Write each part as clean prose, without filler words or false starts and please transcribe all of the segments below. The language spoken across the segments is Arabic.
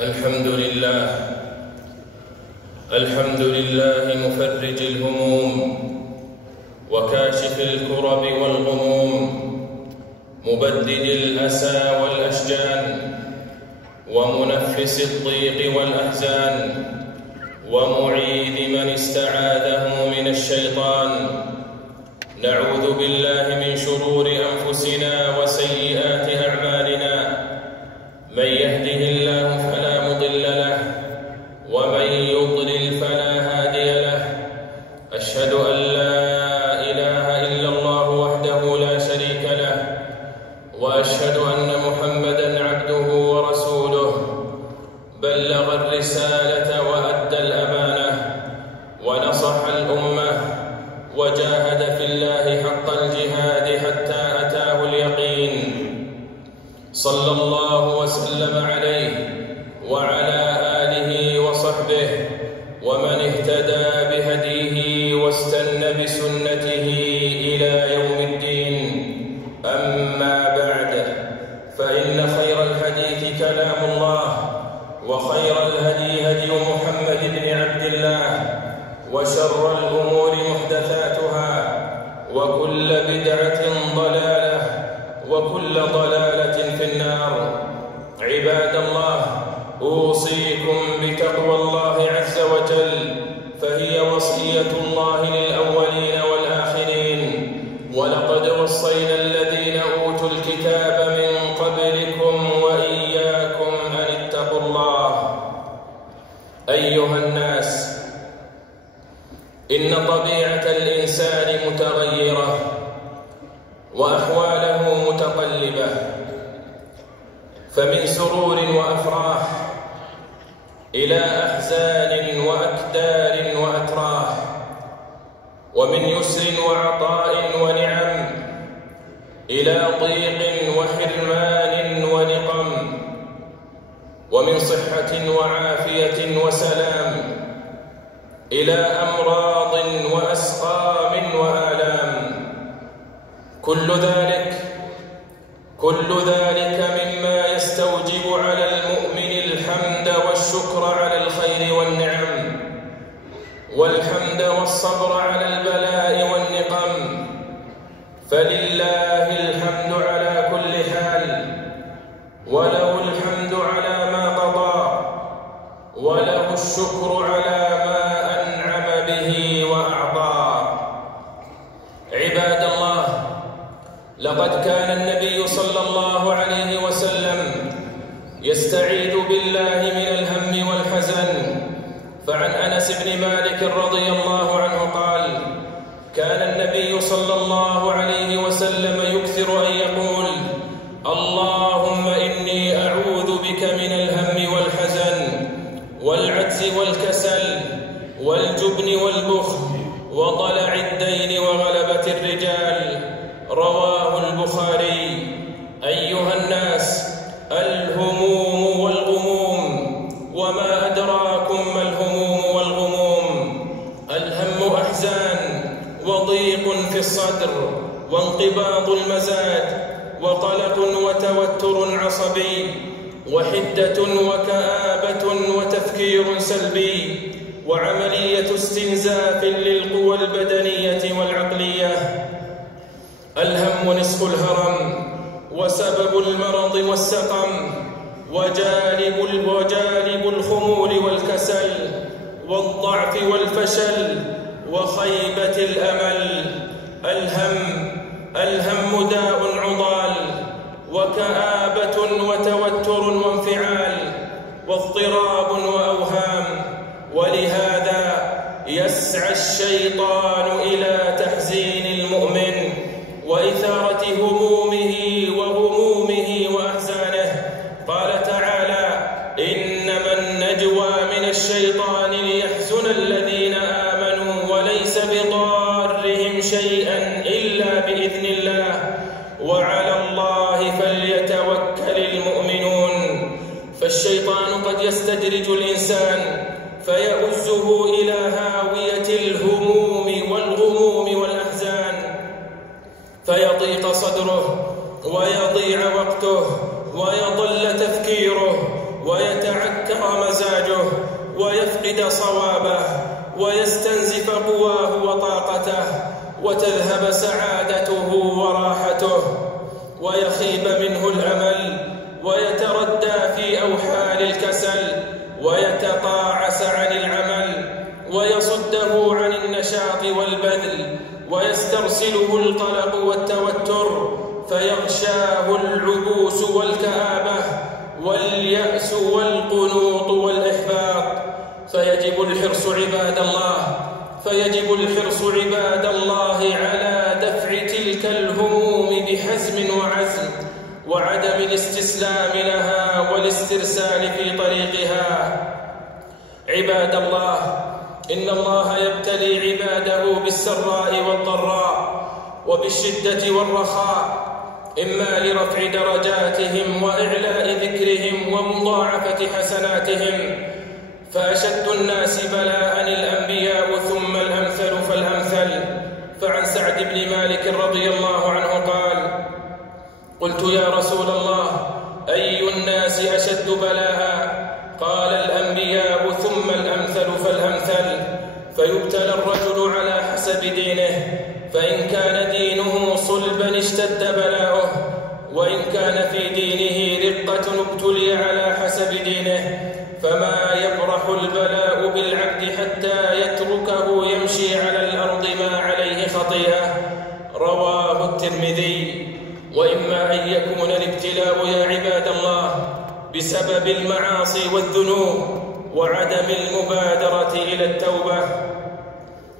الحمد لله مفرج الهموم وكاشف الكرب والغموم، مبدد الأسى والأشجان ومنفس الضيق والأحزان، ومعيذ من استعاذه من الشيطان. نعوذ بالله من شرور أنفسنا وسيئات أعمالنا، من يهده الله فلا مضل له ومن يضلل فلا هادي له. أشهد أن لا إله إلا الله وحده لا شريك له، وأشهد أن محمدًا عبده ورسوله، بلغ الرسالة وأدى الأمانة ونصح الأمة وجاهد في الله حق الجهاد حتى أتاه اليقين، صلى الله وسلم عليه وعلى آله وصحبه ومن اهتدى بهديه واستنى بسنته إلى يوم الدين. أما بعد، فإن خير الحديث كلام الله، وخير الهدي هدي محمد بن عبد الله، وشر الأمور محدثاتها، وكل بدعة ضلالة، وكل ضلالة في النار. عباد الله، أوصيكم بتقوى الله عز وجل، فهي وصية الله للأولين والآخرين. ولقد وصينا الذين أوتوا الكتاب من قبلكم وإياكم أن اتقوا الله. أيها الناس، إن طبيعة الإنسان متغيرة وأحواله متقلبة، فمن سرور وأفراح إلى أحزان وأكدار وأتراح، ومن يسر وعطاء ونعم إلى ضيق وحرمان ونقم، ومن صحة وعافية وسلام إلى أمراض وأسقام وآلام. كل ذلك مما يستوجب على المؤمن الحمد والشكر على الخير والنعم، والحمد والصبر على البلاء والنقم. فلله الحمد على كل حال، وله الحمد على ما قضى، وله الشكر على ما أنعم به وأعطى. عباد الله، لقد كان النبي صلى الله عليه وسلم يستعيذ بالله من الهم والحزن. فعن أنس بن مالك رضي الله عنه قال: كان النبي صلى الله عليه وسلم يكثر أن يقول: اللهم إني أعوذ بك من الهم والحزن والعجز والكسل والجبن والبخل وضلع الدين وغلبة الرجال. رواه البخاري. أيها الناس، الهموم والغموم، وما أدراكم ما الهموم والغموم. الهم أحزان وضيق في الصدر وانقباض المزاج وقلق وتوتر عصبي وحدة وكآبة وتفكير سلبي وعملية استنزاف للقوى البدنية والعقلية. الهم نصف الهرم وسبب المرض والسقم، وجالب الخمول والكسل والضعف والفشل وخيبة الأمل. الهم داء عضال وكآبة وتوتر وانفعال واضطراب وأوهام. ولهذا يسعى الشيطان إلى تحزين المؤمن وإثارة همومه وغمومه وأحزانه. قال تعالى: إنما النجوى من الشيطان ليحزن الذين آمنوا وليس بضارهم شيئا إلا بإذن الله وعلى الله فليتوكل المؤمنون. فالشيطان قد يستدرج الإنسان فيؤزه إلى هاوية الهموم والغموم والأحزان، فيضيق صدره ويضيع وقته ويضل تفكيره ويتعكر مزاجه ويفقد صوابه ويستنزف قواه وطاقته وتذهب سعادته وراحته ويخيب منه الأمل ويتردى في أوحال الكسل ويتقاعس عن العمل ويصده عن النشاط والبذل ويسترسله القلق والتوتر فيغشاه العبوس والكآبة واليأس والقنوط والإحباط. فيجب الحرص عباد الله على دفع تلك الهموم بحزم وعزم وعدم الاستسلام لها والاسترسال في طريقها. عباد الله، إن الله يبتلي عباده بالسراء والضراء وبالشدة والرخاء، إما لرفع درجاتهم وإعلاء ذكرهم ومضاعفة حسناتهم. فأشد الناس بلاء الأنبياء ثم الأمثل فالأمثل. فعن سعد بن مالك رضي الله عنه قال: قلت يا رسول الله، أي الناس أشد بلاء؟ قال: الأنبياء ثم الأمثل فالأمثل. فيبتلى الرجل على حسب دينه، فإن كان دينه صلبا اشتد بلاؤه، وإن كان في دينه رقة ابتلي على حسب دينه. فما يبرح البلاء بالعبد حتى يتركه يمشي على الأرض ما عليه خطيئة. رواه الترمذي. وإما أن يكون الابتلاء يا عباد الله بسبب المعاصي والذنوب وعدم المبادرة إلى التوبة.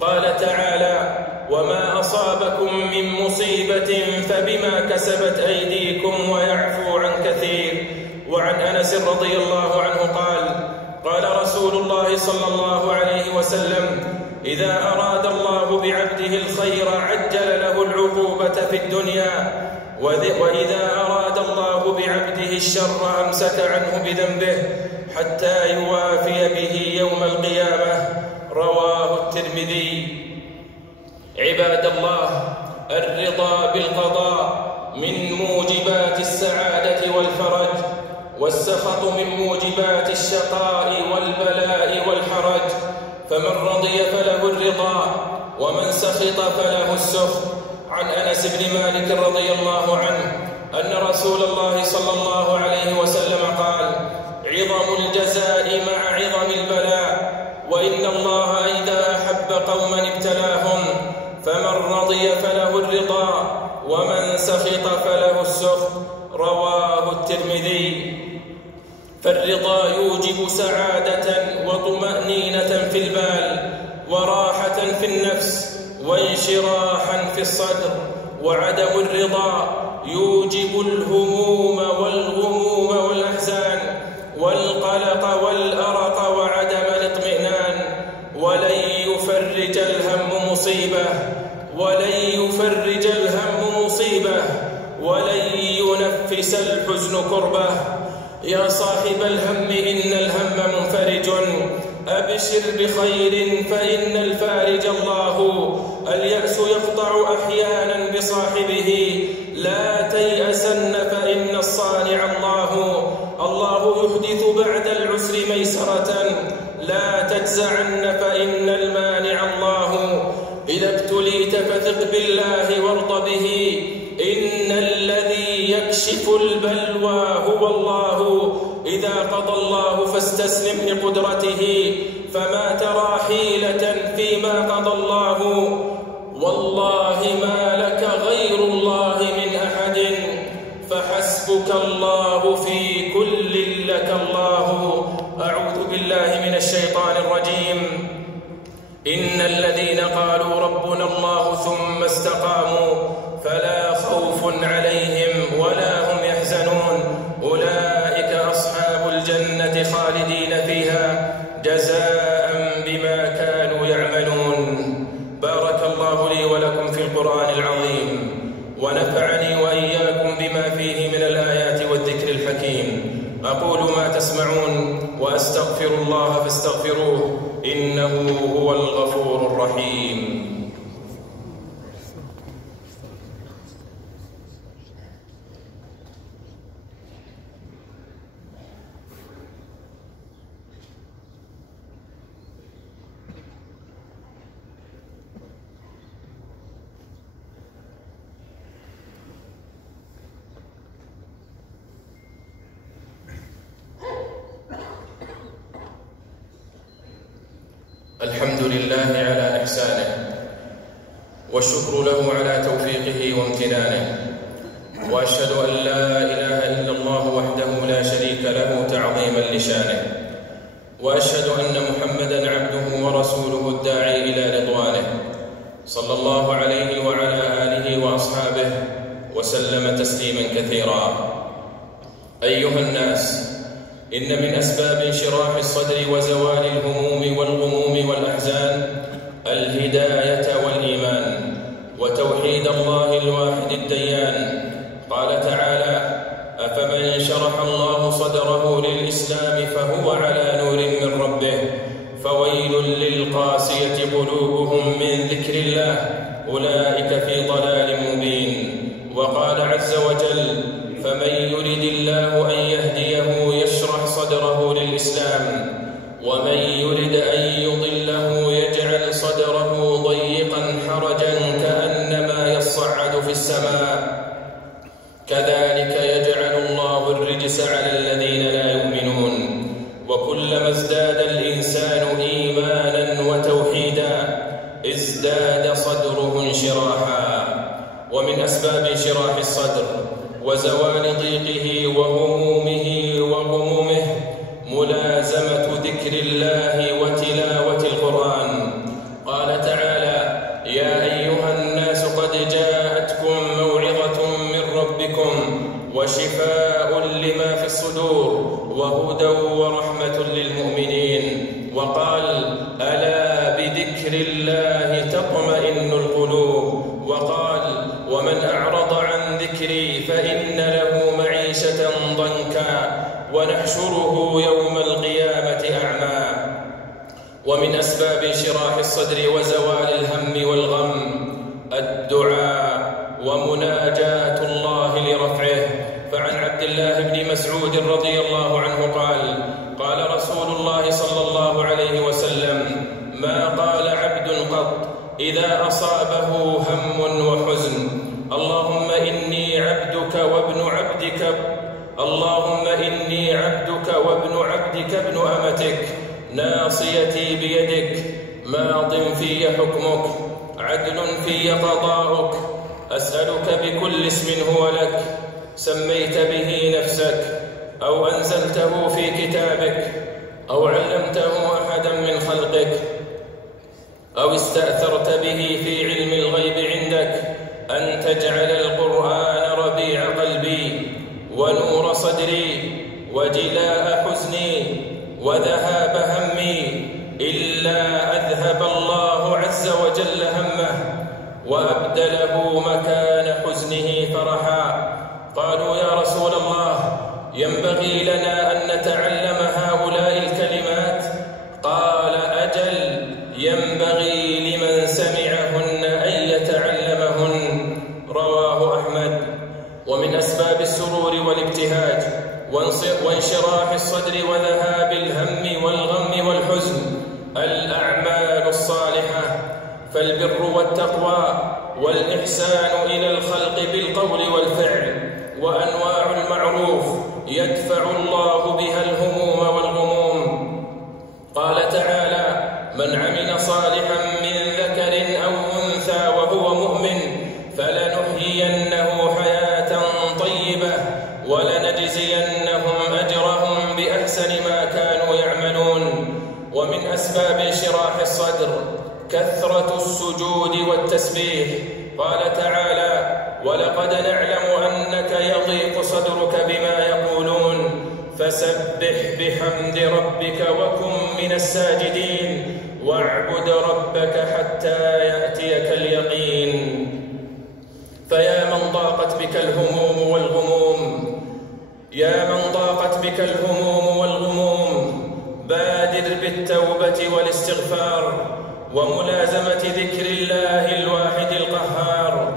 قال تعالى: وما أصابكم من مصيبة فبما كسبت أيديكم ويعفو عن كثير. وعن أنس رضي الله عنه قال: قال رسول الله صلى الله عليه وسلم: إذا أراد الله بعبده الخير عجل له العقوبة في الدنيا، وإذا أراد الله بعبده الشر أمسك عنه بذنبه حتى يوافي به يوم القيامة. رواه الترمذي. عباد الله، الرضا بالقضاء من موجبات السعادة والفرج، والسخط من موجبات الشقاء والبلاء والحرج. فمن رضي فله الرضا، ومن سخط فله السخط. عن أنس بن مالك رضي الله عنه أن رسول الله صلى الله عليه وسلم قال: عظم الجزاء مع عظم البلاء، وإن الله إذا أحب قوما ابتلاهم، فمن رضي فله الرضا، ومن سخط فله السخط. رواه الترمذي. فالرضا يوجب سعادة وطمأنينة في البال، وراحة في النفس، وانشراحا في الصدر. وعدم الرضا يوجب الهموم والغموم والأحزان والقلق والأرق وعدم الاطمئنان. ولن يفرج الهم مصيبة ولن ينفس الحزن كربة. يا صاحب الهم إن الهم منفرج، أبشر بخير فإن الفارج الله. اليأس يقطع أحيانا بصاحبه، لا تيأسن فإن الصانع الله. الله يحدث بعد العسر ميسرة، لا تجزعن فإن المانع الله. إذا ابتليت فثق بالله وارض به، إن الذي يكشف البلوى هو الله. إذا قضى الله فاستسلم لقدرته، فما ترى حيلة فيما قضى الله. والله ما لك غير الله من أحد، فحسبك الله في كل لك الله. أعوذ بالله من الشيطان الرجيم. إن الذين قالوا ربنا الله ثم استقاموا فلا خوف عليهم ولا هم يحزنون. أولئك أصحاب الجنة خالدين فيها جزاء بما كانوا يعملون. بارك الله لي ولكم في القرآن العظيم، ونفعني وإياكم بما فيه من الآيات والذكر الحكيم. أقول ما تسمعون وأستغفر الله فاستغفروه، إنه هو الغفور الرحيم. لله على إحسانه، والشكر له على توفيقه وامتنانه، وأشهد أن لا إله إلا الله وحده لا شريك له تعظيما لشانه، وأشهد أن محمدًا عبده ورسوله الداعي إلى رضوانه، صلى الله عليه وعلى آله وأصحابه وسلم تسليما كثيرا. أيها الناس، إن من أسباب انشراح الصدر وزوال الهموم والغموم والأحزان الهداية والإيمان وتوحيد الله الواحد الديان. قال تعالى: أفمن شرح الله صدره للإسلام فهو على نور من ربه فويل للقاسية قلوبهم من ذكر الله أولئك في ضلال مبين. وقال عز وجل: فمن يرد الله أن يهديه يشرح صدره للإسلام ومن يرد أن يضله يجعل صدره ضيقا حرجا كأنما يصعد في السماء كذلك يجعل الله الرجس على الذين لا يؤمنون. وكلما ازداد الإنسان إيمانا وتوحيدا ازداد صدره انشراحا. ومن أسباب انشراح الصدر وزوال ضيقه وهمومه وغمومه ملازمة ذكر الله وتلاوة القرآن. قال تعالى: يا أيها الناس قد جاءتكم موعظة من ربكم وشفاء لما في الصدور وهدى ورحمة للمؤمنين. وقال: ألا بذكر الله تطمئن القلوب. وقال: ومن أعرض عن ذكري فإن له معيشة ضنكا ونحشره يوم القيامة أعمى. ومن أسباب انشراح الصدر وزوال الهم والغم الدعاء ومناجاة الله لرفعه. فعن عبد الله بن مسعود رضي الله عنه قال: قال رسول الله صلى الله عليه وسلم: ما قال عبد قط إذا أصابه هم وحزن: اللهم إني عبدك وابن عبدك، اللهم إني عبدك وابن عبدك ابن أمتك، ناصيتي بيدك، ماض في حكمك، عدل في قضاؤك، أسألك بكل اسم هو لك سميت به نفسك أو أنزلته في كتابك أو علمته أحدا من خلقك أو استأثرت به في علم الغيب عندك أن تجعل القرآن ربيع قلبي ونور صدري وجلاء حزني وذهاب همي إلا أذهب الله عز وجل همه وأبدله مكان حزنه فرحا. قالوا: يا رسول الله، ينبغي لنا أن نتعلم هؤلاء الكلمات؟ قال: أجل، ينبغي لمن سمعهن أن يتعلمهن. رواه أحمد. ومن أسباب السرور والابتهاج وانشراح الصدر وذهاب الهم والغم والحزن الأعمال الصالحة، فالبر والتقوى والإحسان إلى الخلق بالقول والفعل وأنواع المعروف يدفع الله بها الهموم والغموم. قال تعالى: من عمل صالحا من ذكر أو أنثى وهو مؤمن فلنحيينه حياة طيبة ولنجزينهم أجرهم بأحسن ما كانوا يعملون. ومن أسباب انشراح الصدر كثرة السجود والتسبيح. قال تعالى: ولقد نعلم أنك يضيق صدرك بما يقولون فسبح بحمد ربك وكن من الساجدين واعبد ربك حتى يأتيك اليقين. فيا من ضاقت بك الهموم والغموم، يا من ضاقت بك الهموم والغموم، بادر بالتوبة والاستغفار وملازمة ذكر الله الواحد القهار.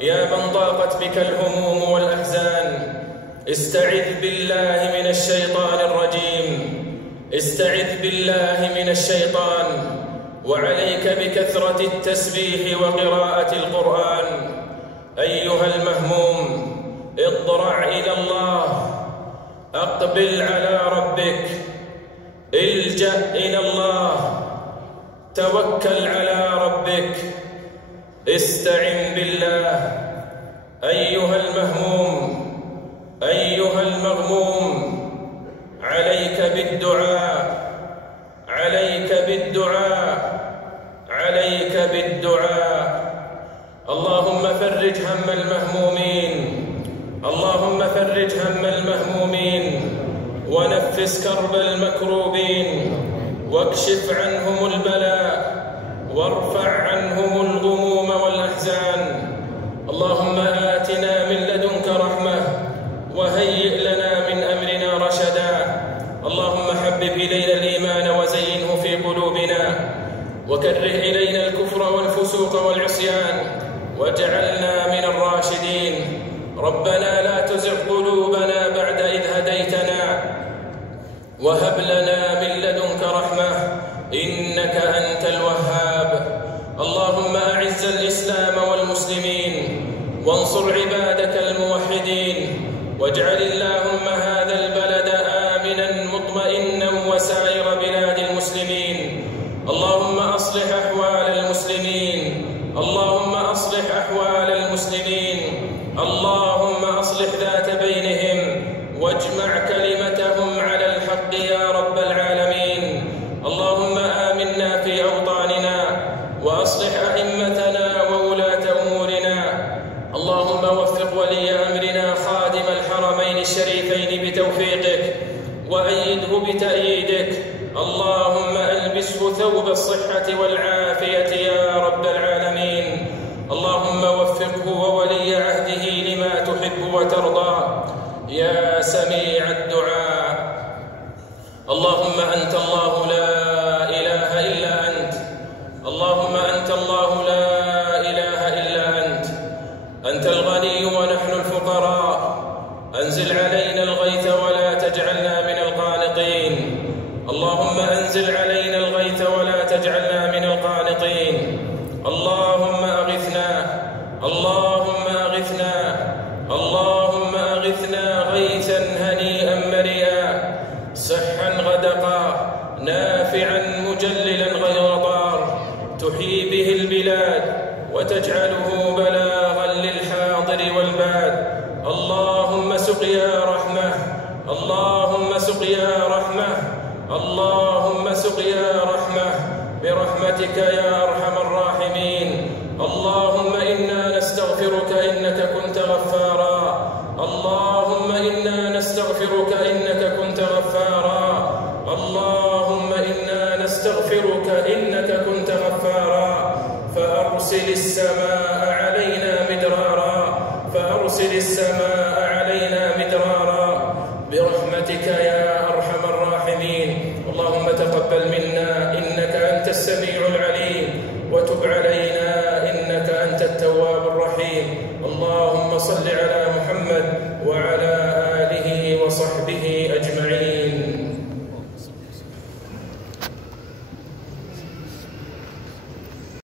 يا من ضاقت بك الهموم والأحزان، استعذ بالله من الشيطان الرجيم، استعذ بالله من الشيطان، وعليك بكثرة التسبيح وقراءة القرآن. أيها المهموم، اضرع إلى الله، أقبل على ربك، الجأ إلى الله، توكل على ربك، استعن بالله. أيها المهموم، أيها المغموم، عليك بالدعاء، عليك بالدعاء، عليك بالدعاء. اللهم فرج هم المهمومين، اللهم فرج هم المهمومين، ونفس كرب المكروبين، واكشف عنهم البلاء، وارفع عنهم الغموم والأحزان. اللهم آتنا من لدنك رحمة، وهيئ لنا من أمرنا رشدا. اللهم حبب إلينا الإيمان وزينه في قلوبنا، وكره إلينا الكفر والفسوق والعصيان، واجعلنا من الراشدين. ربنا لا تزغ قلوبنا بعد إذ هديتنا، وهب لنا من لدنك رحمة إنك أنت الوهاب. اللهم أعز الإسلام والمسلمين، وانصر عبادك الموحدين، واجعل اللهم هذا البلد آمنا مطمئنا وسائر بلاد المسلمين. اللهم أصلح أحوال المسلمين، اللهم أصلح أحوال المسلمين، اللهم أصلح ذات بينهم، واجمع كلمتهم على الحق يا رب العالمين. اللهم آمنا في أوطاننا، وأصلح أئمتنا وولاة أمورنا. اللهم وفق ولي أمرنا خادم الحرمين الشريفين بتوفيقك، وأيده بتأييدك. اللهم ألبسه ثوب الصحة والعافية يا رب العالمين. اللهم وفقه وولي عهده لما تحب وترضى يا سميع الدعاء. اللهم أنت الله لا إله إلا أنت، اللهم أنت الله لا إله إلا أنت. أنت الغني ونحن الفقراء، أنزل علينا الغيث ولا تجعلنا من القانطين. اللهم أنزل علينا الغيث ولا تجعلنا من القانطين. اللهم أغثنا، اللهم أغثنا، اللهم أغثنا غيثا هنيئا مريئا، صحا غدقا، نافعا مجللا غير ضار، تحيي به البلاد وتجعله بلاغا للحاضر والباد. اللهم سقيا رحمة، اللهم سقيا رحمة، اللهم سقيا رحمة برحمتك يا أرحم الراحمين. اللهم إنا نستغفرك إنك كنت غفارا، اللهم إنا نستغفرك إنك كنت غفارا، اللهم إنا نستغفرك إنك كنت غفارا. فأرسل السماء علينا مدرارا، فأرسل السماء علينا مدرارا برحمتك يا أرحم الراحمين. اللهم تقبل منا إنك أنت السميع العليم، وتب علينا إنك أنت التواب الرحيم. اللهم صل على